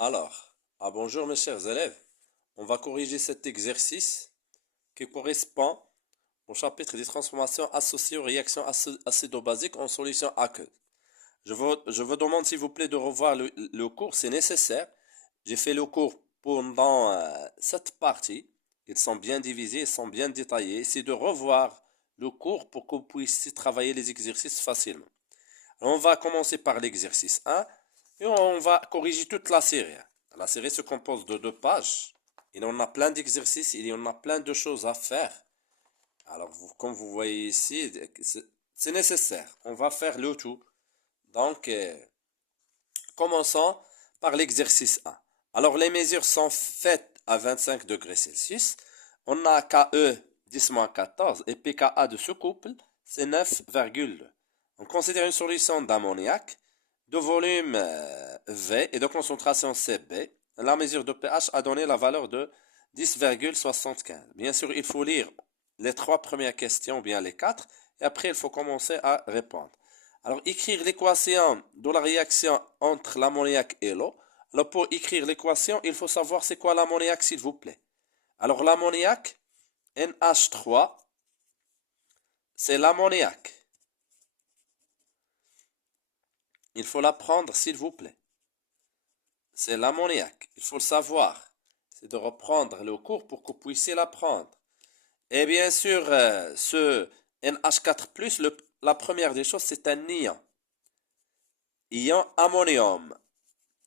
Alors, bonjour mes chers élèves. On va corriger cet exercice qui correspond au chapitre des transformations associées aux réactions acido-basiques en solution aqueuse. Je vous demande s'il vous plaît de revoir le cours, c'est nécessaire. J'ai fait le cours pendant cette partie. Ils sont bien divisés, ils sont bien détaillés. C'est de revoir le cours pour que vous puissiez travailler les exercices facilement. On va commencer par l'exercice 1 et on va corriger toute la série. La série se compose de 2 pages. Il y en a plein d'exercices, il y en a plein de choses à faire. Alors, comme vous voyez ici, c'est nécessaire. On va faire le tout. Donc, commençons par l'exercice 1. Alors, les mesures sont faites à 25 degrés Celsius. On a KE 10-14 et pKa de ce couple, c'est 9,2. On considère une solution d'ammoniac de volume V et de concentration Cb. La mesure de pH a donné la valeur de 10,75. Bien sûr, il faut lire les 3 premières questions, ou bien les 4, et après il faut commencer à répondre. Alors, écrire l'équation de la réaction entre l'ammoniac et l'eau. Alors, pour écrire l'équation, il faut savoir c'est quoi l'ammoniac, s'il vous plaît. Alors, l'ammoniac, NH3, c'est l'ammoniac. Il faut l'apprendre, s'il vous plaît. C'est l'ammoniac. Il faut le savoir. C'est de reprendre le cours pour que vous puissiez l'apprendre. Et bien sûr, ce NH4+, la première des choses, c'est un ion. Ion ammonium.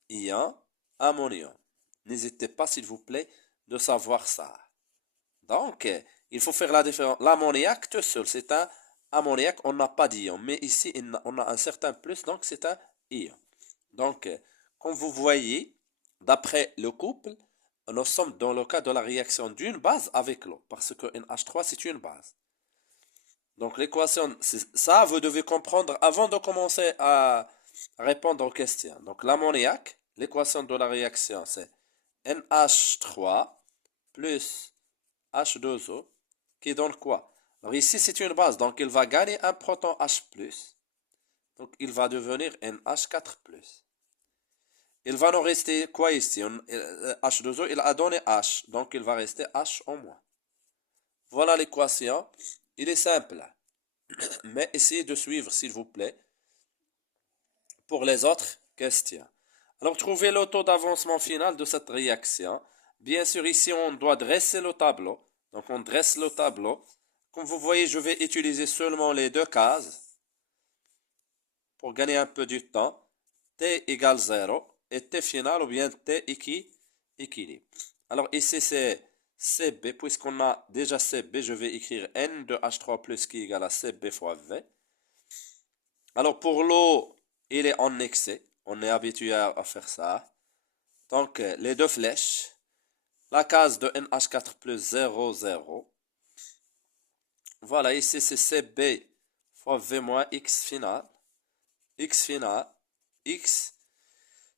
Ion ammonium. N'hésitez pas, s'il vous plaît, de savoir ça. Donc, il faut faire la différence. L'ammoniac tout seul, c'est un ammoniac, on n'a pas d'ion. Mais ici, on a un certain plus, donc c'est un ion. Donc, comme vous voyez, d'après le couple, nous sommes dans le cas de la réaction d'une base avec l'eau, parce que NH3, c'est une base. Donc, l'équation, c'est ça, vous devez comprendre avant de commencer à répondre aux questions. Donc, l'ammoniac, l'équation de la réaction, c'est NH3 plus H2O, qui donne quoi? Alors, ici, c'est une base, donc il va gagner un proton H+, donc il va devenir NH4+. Il va nous rester quoi ici? H2O, il a donné H, donc il va rester H en moins. Voilà l'équation. Il est simple, mais essayez de suivre, s'il vous plaît, pour les autres questions. Alors, trouvez le taux d'avancement final de cette réaction. Bien sûr, ici, on doit dresser le tableau. Donc, on dresse le tableau. Comme vous voyez, je vais utiliser seulement les 2 cases pour gagner un peu du temps. T égale 0 et T final ou bien T équilibre. Alors ici c'est CB, puisqu'on a déjà CB, je vais écrire N de H3 plus qui est égal à CB fois V. Alors pour l'eau, il est en excès, on est habitué à faire ça. Donc les 2 flèches, la case de NH4 plus 0, 0. Voilà, ici c'est CB fois V moins X final. X final, X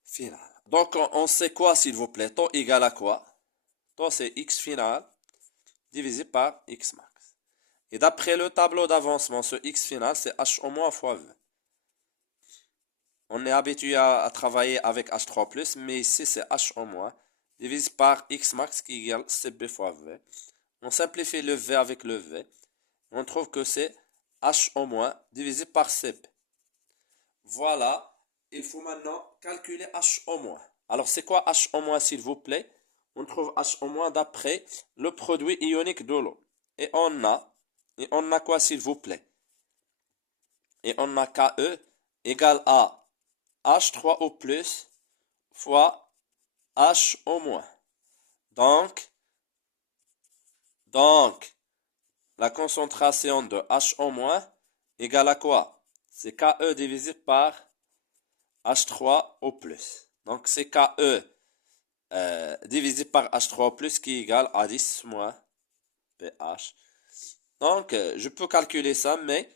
final. Donc, on sait quoi, s'il vous plaît? Taux égal à quoi? Taux, c'est X final divisé par X max. Et d'après le tableau d'avancement, ce X final, c'est H au moins fois V. On est habitué à travailler avec H3+, mais ici, c'est H au moins divisé par X max qui égale CB fois V. On simplifie le V avec le V. On trouve que c'est H au moins divisé par CB. Voilà. Il faut maintenant calculer H au moins. Alors, c'est quoi H au moins, s'il vous plaît? On trouve H au moins d'après le produit ionique de l'eau. Et on a quoi, s'il vous plaît? Et on a KE égale à H3O plus fois H au moins. Donc, la concentration de H au moins égale à quoi? C'est KE divisé par H3O plus. Donc, c'est KE divisé par H3 plus qui est égal à 10 moins pH. Donc, je peux calculer ça, mais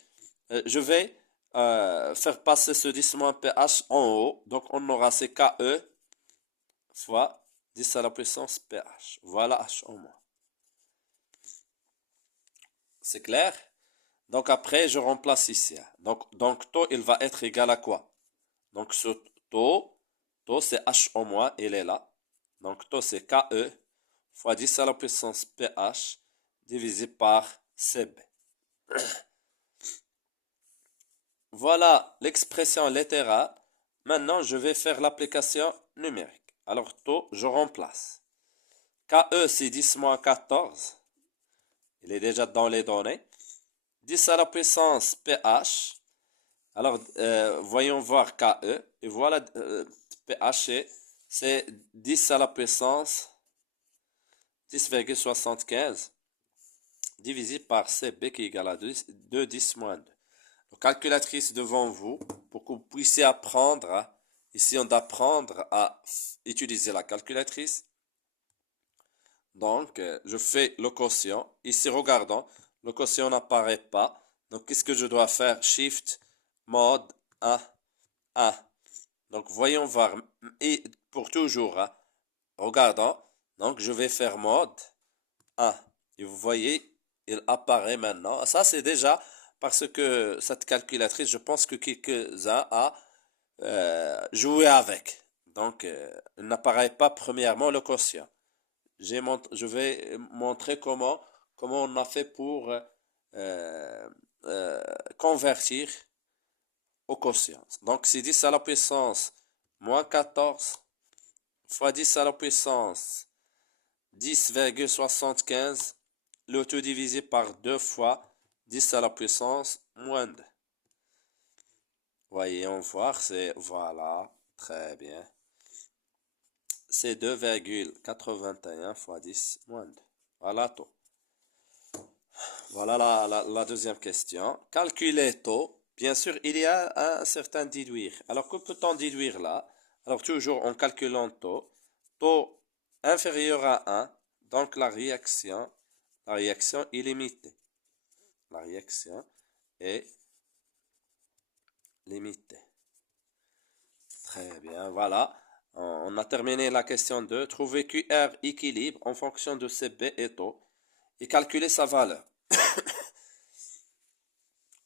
je vais faire passer ce 10 moins pH en haut. Donc, on aura C KE fois 10 à la puissance pH. Voilà H en moins. C'est clair? Donc, après, je remplace ici. Donc taux, il va être égal à quoi? Donc, ce taux taux c'est H au moins, il est là. Donc taux c'est KE fois 10 à la puissance PH divisé par CB. Voilà l'expression littérale. Maintenant, je vais faire l'application numérique. Alors, taux, je remplace. KE, c'est 10 moins 14. Il est déjà dans les données. 10 à la puissance PH. Alors, voyons voir KE. Et voilà, PH, c'est 10 à la puissance 10,75 divisé par CB qui est égal à 2, 10 moins 2. Calculatrice devant vous pour que vous puissiez apprendre. Ici, on doit apprendre à utiliser la calculatrice. Donc, je fais le quotient. Ici, regardons, le quotient n'apparaît pas. Donc, qu'est-ce que je dois faire? Shift, mode 1, 1. Donc, voyons voir. Et pour toujours, regardons. Donc, je vais faire mode 1. Et vous voyez, il apparaît maintenant. Ça, c'est déjà parce que cette calculatrice, je pense que quelques-uns a joué avec. Donc, il n'apparaît pas premièrement le quotient. Je vais montrer comment on a fait pour convertir au quotient. Donc, c'est 10 à la puissance moins 14 fois 10 à la puissance 10,75, le tout divisé par 2 fois 10 à la puissance moins 2. Voyons voir, c'est, voilà, très bien. C'est 2,81 fois 10 moins 2. Voilà taux. Voilà la deuxième question. Calculer taux. Bien sûr, il y a un certain déduire. Alors, que peut-on déduire là? Alors, toujours en calculant taux. Taux inférieur à 1. Donc, la réaction est limitée. La réaction est limitée. Très bien, voilà. On a terminé la question 2. Trouver QR équilibre en fonction de CB et taux et calculer sa valeur.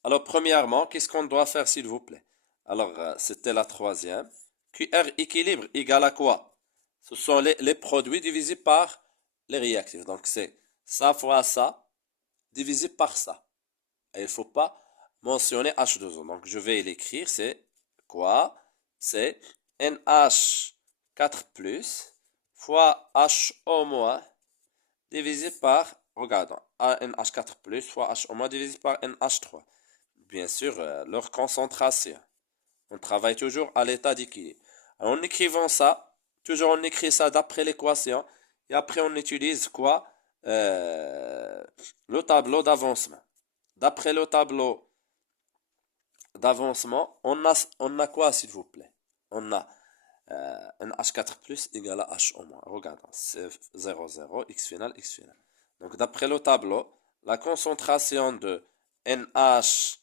Alors, premièrement, qu'est-ce qu'on doit faire, s'il vous plaît? Alors, c'était la troisième. QR équilibre égale à quoi? Ce sont les produits divisés par les réactifs. Donc, c'est ça fois ça divisé par ça. Et il ne faut pas mentionner H2O. Donc, je vais l'écrire. C'est quoi? C'est NH4 fois HO- divisé par, regardons, NH4 fois HO- divisé par NH3. Bien sûr, leur concentration. On travaille toujours à l'état d'équilibre. En écrivant ça, toujours on écrit ça d'après l'équation. Et après, on utilise quoi? Le tableau d'avancement. D'après le tableau d'avancement, on a quoi, s'il vous plaît? On a un H4 plus égale à H au moins. Regardons, c'est 0, 0, x final, x final. Donc, d'après le tableau, la concentration de NH4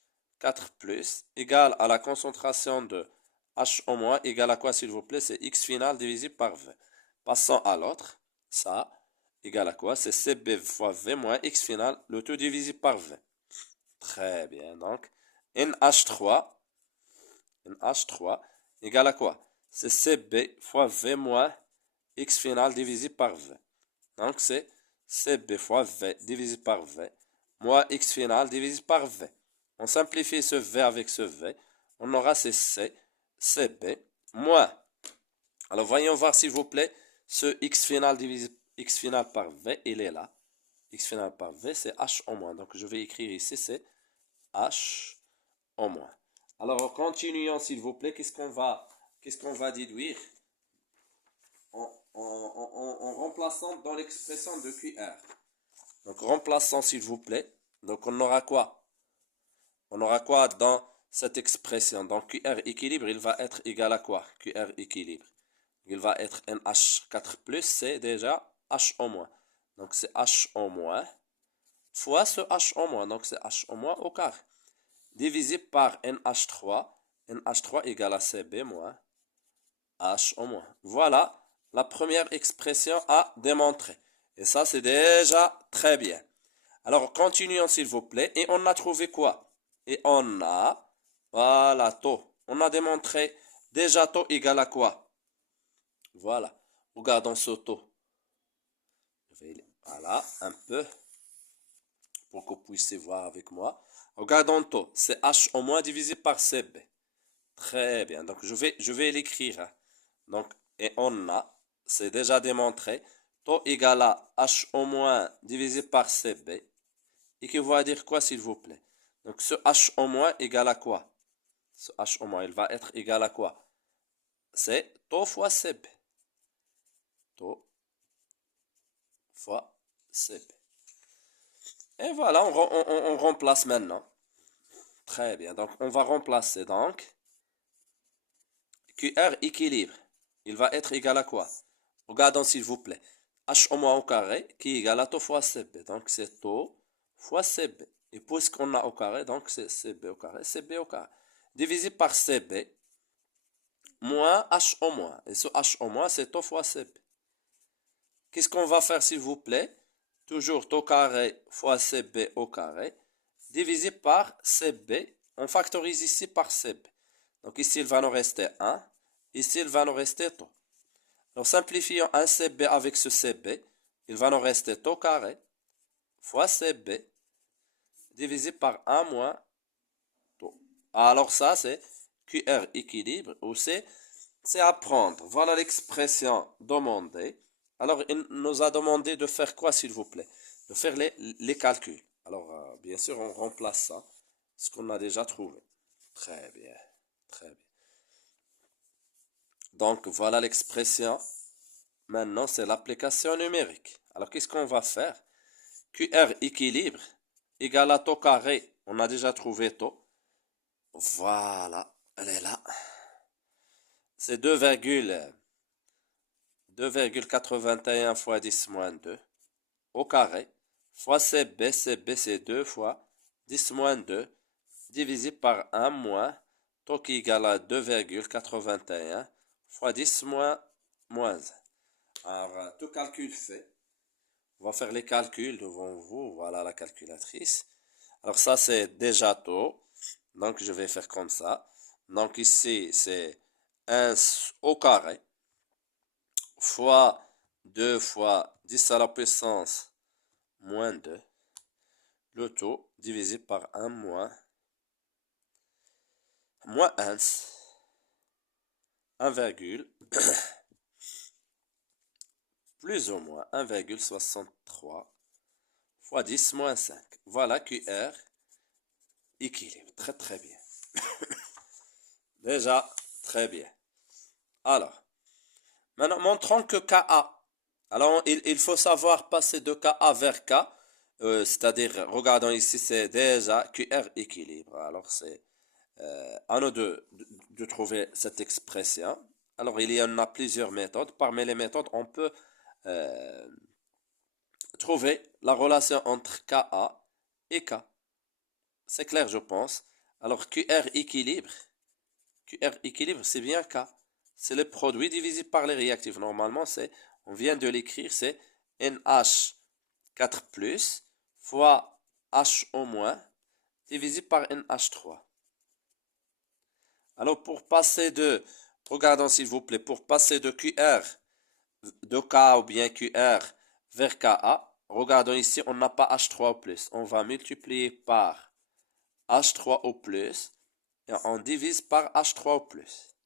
plus égale à la concentration de H au moins égale à quoi, s'il vous plaît? C'est x final divisé par V. Passons à l'autre. Ça égale à quoi? C'est CB fois V moins x final, le tout divisé par V. Très bien. Donc, NH3 égale à quoi? C'est CB fois V moins x final divisé par V. Donc, c'est CB fois V divisé par V moins x final divisé par V. On simplifie ce V avec ce V. On aura CB moins. Alors, voyons voir, s'il vous plaît, ce x final divisé x final par V, il est là. X final par V, c'est H au moins. Donc, je vais écrire ici, c'est H au moins. Alors, continuons, s'il vous plaît. Qu'est-ce qu'on va déduire en remplaçant dans l'expression de QR? Donc, remplaçons, s'il vous plaît. Donc, on aura quoi? On aura quoi dans cette expression? Donc, QR équilibre, il va être égal à quoi? QR équilibre. Il va être NH4 plus, c'est déjà H au moins. Donc, c'est H au moins fois ce H au moins. Donc, c'est H au moins au carré. Divisé par NH3. NH3 égale à CB moins H au moins. Voilà la première expression à démontrer. Et ça, c'est déjà très bien. Alors, continuons, s'il vous plaît. Et on a trouvé quoi? Et voilà, taux. On a démontré déjà taux égale à quoi? Voilà. Regardons ce taux. Voilà, un peu, pour que vous puissiez voir avec moi. Regardons le taux. C'est H au moins divisé par CB. Très bien. Donc, je vais l'écrire, hein. Donc, et on a, c'est déjà démontré, taux égal à H au moins divisé par CB. Et qui va dire quoi, s'il vous plaît? Donc, ce H au moins égal à quoi? Ce H au moins, il va être égal à quoi? C'est taux fois CB. Taux fois CB. Et voilà, on remplace maintenant. Très bien. Donc, on va remplacer donc QR équilibre. Il va être égal à quoi? Regardons s'il vous plaît. H au moins au carré qui est égal à taux fois CB. Donc, c'est taux fois CB. Et puisqu'on a au carré, donc c'est CB au carré, CB au carré. Divisé par CB moins H au moins. Et ce H au moins, c'est taux fois CB. Qu'est-ce qu'on va faire, s'il vous plaît? Toujours taux carré fois CB au carré, divisé par CB. On factorise ici par CB. Donc ici, il va nous rester 1. Ici, il va nous rester taux. Donc simplifions un CB avec ce CB. Il va nous rester taux carré fois CB divisé par 1 moins taux. Alors ça, c'est QR équilibre ou c'est à prendre. Voilà l'expression demandée. Alors, il nous a demandé de faire quoi, s'il vous plaît? De faire les calculs. Alors, bien sûr, on remplace ça, ce qu'on a déjà trouvé. Très bien, très bien. Donc, voilà l'expression. Maintenant, c'est l'application numérique. Alors, qu'est-ce qu'on va faire? QR équilibre égale à taux carré. On a déjà trouvé taux. Voilà, elle est là. C'est 2,81 fois 10 moins 2 au carré fois CB, CB c'est 2 fois 10 moins 2 divisé par 1 moins taux qui égale à 2,81 fois 10 moins 1. Alors, tout calcul fait. On va faire les calculs devant vous. Voilà la calculatrice. Alors ça c'est déjà taux. Donc je vais faire comme ça. Donc ici c'est 1 au carré fois 2 fois 10 à la puissance moins 2. Le taux divisé par 1 moins 1, 1 virgule, plus ou moins 1,63 fois 10 moins 5. Voilà QR équilibre. Très très bien. Déjà, très bien. Alors, maintenant, montrons que KA. Alors, il faut savoir passer de KA vers K. C'est-à-dire, regardons ici, c'est déjà QR équilibre. Alors, c'est à nous de trouver cette expression. Alors, il y en a plusieurs méthodes. Parmi les méthodes, on peut euh, trouver la relation entre KA et K. C'est clair, je pense. Alors, QR équilibre, c'est bien K. C'est le produit divisé par les réactifs. Normalement, on vient de l'écrire, c'est NH4+ fois H au moins divisé par NH3. Alors, regardons s'il vous plaît, pour passer de QR, de K ou bien QR vers KA, regardons ici, on n'a pas H3 au plus. On va multiplier par H3 au plus et on divise par H3 au plus.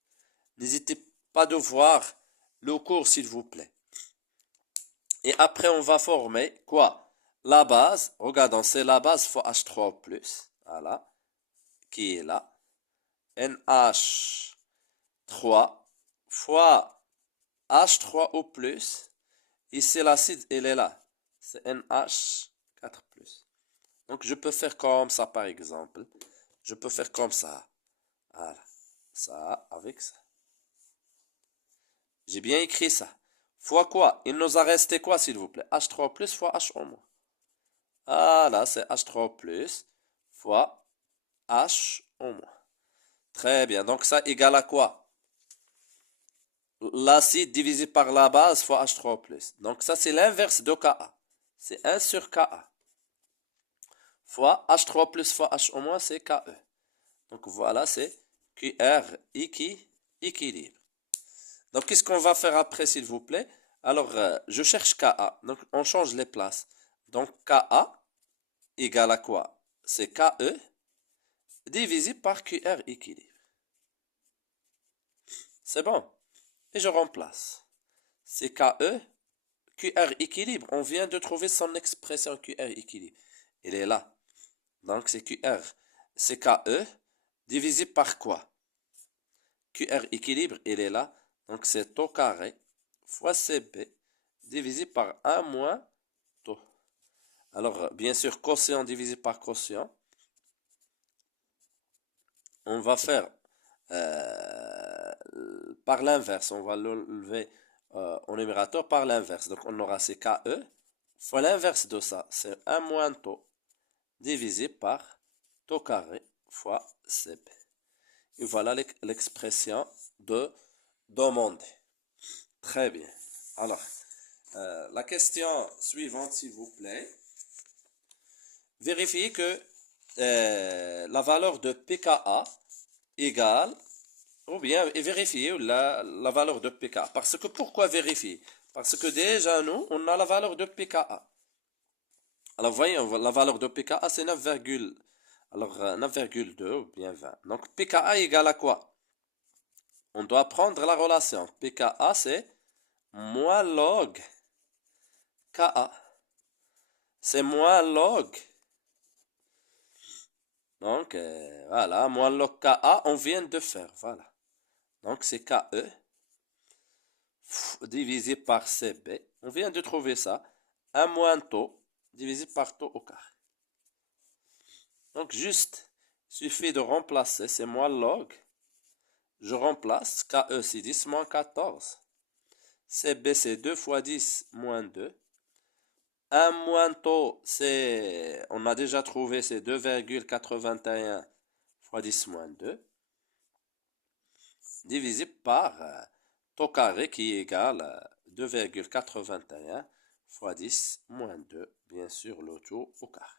N'hésitez pas de voir le cours, s'il vous plaît. Et après, on va former quoi? La base, regardons, c'est la base fois H3 au plus. Voilà, qui est là. NH3 fois H3 au plus. Ici, l'acide, il est là. C'est NH4+. Donc, je peux faire comme ça, par exemple. Je peux faire comme ça. Voilà. Ça, avec ça. J'ai bien écrit ça. Fois quoi? Il nous a resté quoi, s'il vous plaît? H3+ fois H au moins. Voilà, c'est H3+ fois H au moins. Très bien. Donc, ça égale à quoi? L'acide divisé par la base fois H3+. Donc, ça, c'est l'inverse de Ka. C'est 1 sur Ka. Fois H3+ fois H au moins, c'est KE. Donc, voilà, c'est QR équilibre. Donc, qu'est-ce qu'on va faire après, s'il vous plaît? Alors, je cherche KA. Donc, on change les places. Donc, KA égale à quoi? C'est KE divisé par QR équilibre. C'est bon. Et je remplace. C'est KE, QR équilibre. On vient de trouver son expression QR équilibre. Elle est là. Donc, c'est QR. C'est KE divisé par quoi? QR équilibre, il est là. Donc, c'est tau carré fois CB divisé par 1 moins tau. Alors, bien sûr, quotient divisé par quotient. On va faire par l'inverse. On va le lever au numérateur par l'inverse. Donc, on aura ces KE fois l'inverse de ça. C'est 1 moins tau divisé par tau carré fois CB. Et voilà l'expression de demander. Très bien. Alors, la question suivante, s'il vous plaît. Vérifiez que la valeur de pKa égale, ou bien vérifier la valeur de pKa. Parce que pourquoi vérifier? Parce que déjà, nous, on a la valeur de pKa. Alors, voyons, la valeur de pKa, c'est 9, alors 9,2 ou bien 20. Donc, pKa égale à quoi? On doit prendre la relation. pKa, c'est moins log Ka. C'est moins log. Donc, voilà, moins log Ka, on vient de faire. Voilà. Donc, c'est Ke divisé par Cb. On vient de trouver ça. 1 moins tau divisé par tau au carré. Donc, juste, il suffit de remplacer. C'est moins log. Je remplace. Ke, c'est 10 moins 14. Cb, c'est 2 fois 10 moins 2. 1 moins tau, c'est, on a déjà trouvé, c'est 2,81 fois 10 moins 2, divisé par tau carré qui est égal à 2,81 fois 10 moins 2, bien sûr, le tout au carré.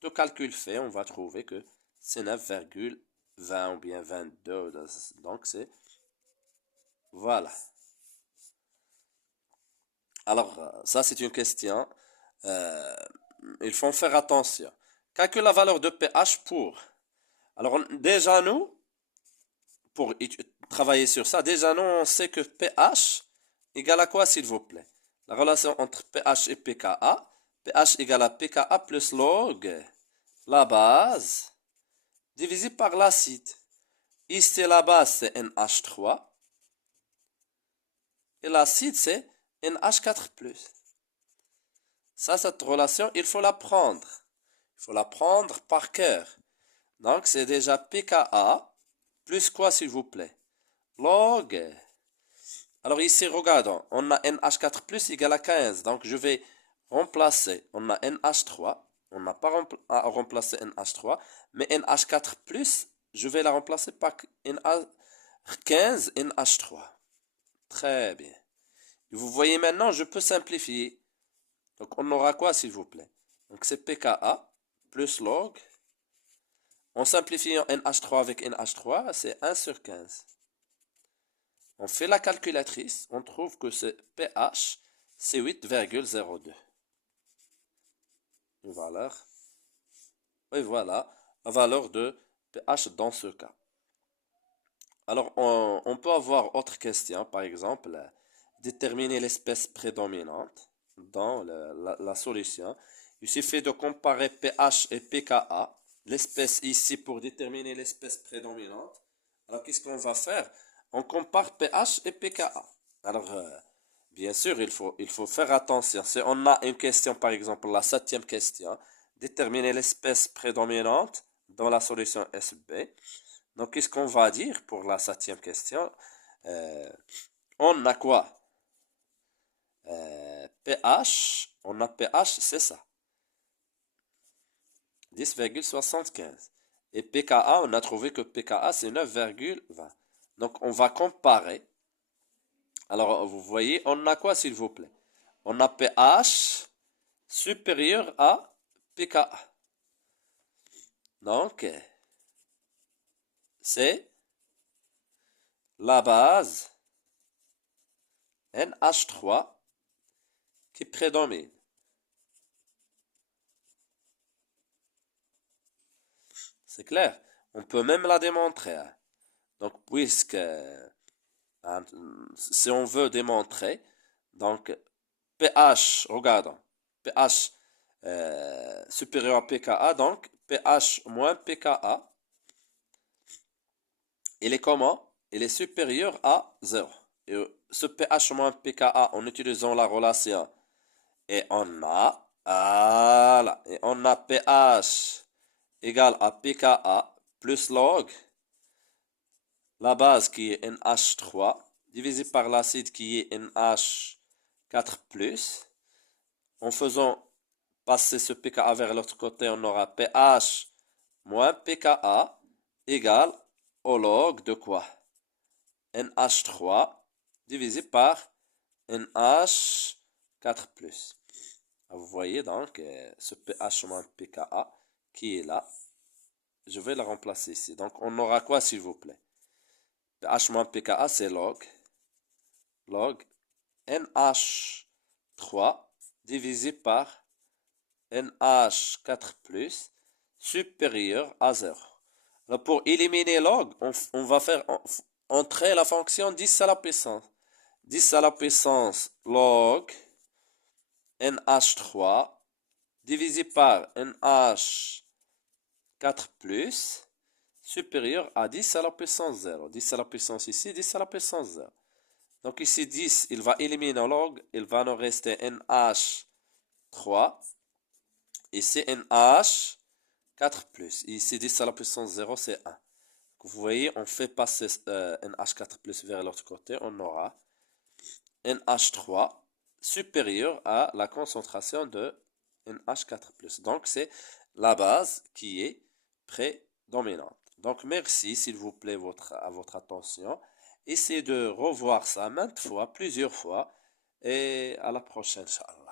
Tout calcul fait, on va trouver que c'est 9,20 ou bien 22, donc c'est, voilà. Alors, ça c'est une question. Il faut faire attention. Calcule la valeur de pH pour. Alors, déjà, nous, pour travailler sur ça, déjà, nous, on sait que pH égale à quoi, s'il vous plaît? La relation entre pH et pKa. pH égale à pKa plus log la base divisé par l'acide. Ici, la base, c'est NH3. Et l'acide, c'est NH4+. Ça, cette relation, il faut la prendre. Il faut la prendre par cœur. Donc, c'est déjà pKa plus quoi, s'il vous plaît? Log. Alors ici, regardons. On a NH4 égale à 15. Donc, je vais remplacer. On a NH3. On n'a pas à remplacer NH3. Mais NH4 je vais la remplacer par NH15 NH3. Très bien. Vous voyez maintenant, je peux simplifier. Donc, on aura quoi, s'il vous plaît? Donc, c'est pKa plus log. On simplifie en NH3 avec NH3, c'est 1 sur 15. On fait la calculatrice, on trouve que c'est pH, c'est 8,02. Une valeur. Et voilà la valeur de pH dans ce cas. Alors, on peut avoir autre question, par exemple, déterminer l'espèce prédominante dans la solution. Il suffit de comparer pH et pKa, l'espèce ici pour déterminer l'espèce prédominante. Alors, qu'est-ce qu'on va faire? On compare pH et pKa. Alors, bien sûr, il faut faire attention. Si on a une question, par exemple, la 7e question, déterminer l'espèce prédominante dans la solution SB. Donc, qu'est-ce qu'on va dire pour la 7e question? On a quoi? pH, on a pH, c'est ça. 10,75. Et pKa, on a trouvé que pKa, c'est 9,20. Donc, on va comparer. Alors, vous voyez, on a quoi, s'il vous plaît? On a pH supérieur à pKa. Donc, c'est la base NH3 qui prédomine. C'est clair? On peut même la démontrer. Hein. Donc, puisque, si on veut démontrer, donc, pH, regardons, pH supérieur à pKa, donc, pH moins pKa, il est comment? Il est supérieur à 0. Et ce pH moins pKa, en utilisant la relation, et on a, voilà, et on a pH égale à pKa plus log, la base qui est NH3, divisé par l'acide qui est NH4+, en faisant passer ce pKa vers l'autre côté, on aura pH moins pKa égale au log de quoi? NH3 divisé par NH4+. Vous voyez donc ce pH moins pKa qui est là. Je vais le remplacer ici. Donc on aura quoi s'il vous plaît? pH moins pKa c'est log NH3 divisé par NH4+, supérieur à 0. Alors pour éliminer log, on va faire entrer la fonction 10 à la puissance. 10 à la puissance log NH3 divisé par NH4+, supérieur à 10 à la puissance 0. 10 à la puissance ici, 10 à la puissance 0. Donc ici 10, il va éliminer log, il va nous rester NH3. Ici NH4+. Ici 10 à la puissance 0, c'est 1. Vous voyez, on fait passer NH4+ vers l'autre côté, on aura NH3 supérieur à la concentration de NH4+. Donc c'est la base qui est prédominante. Donc merci s'il vous plaît à votre attention. Essayez de revoir ça maintes fois, plusieurs fois. Et à la prochaine, Inch'Allah.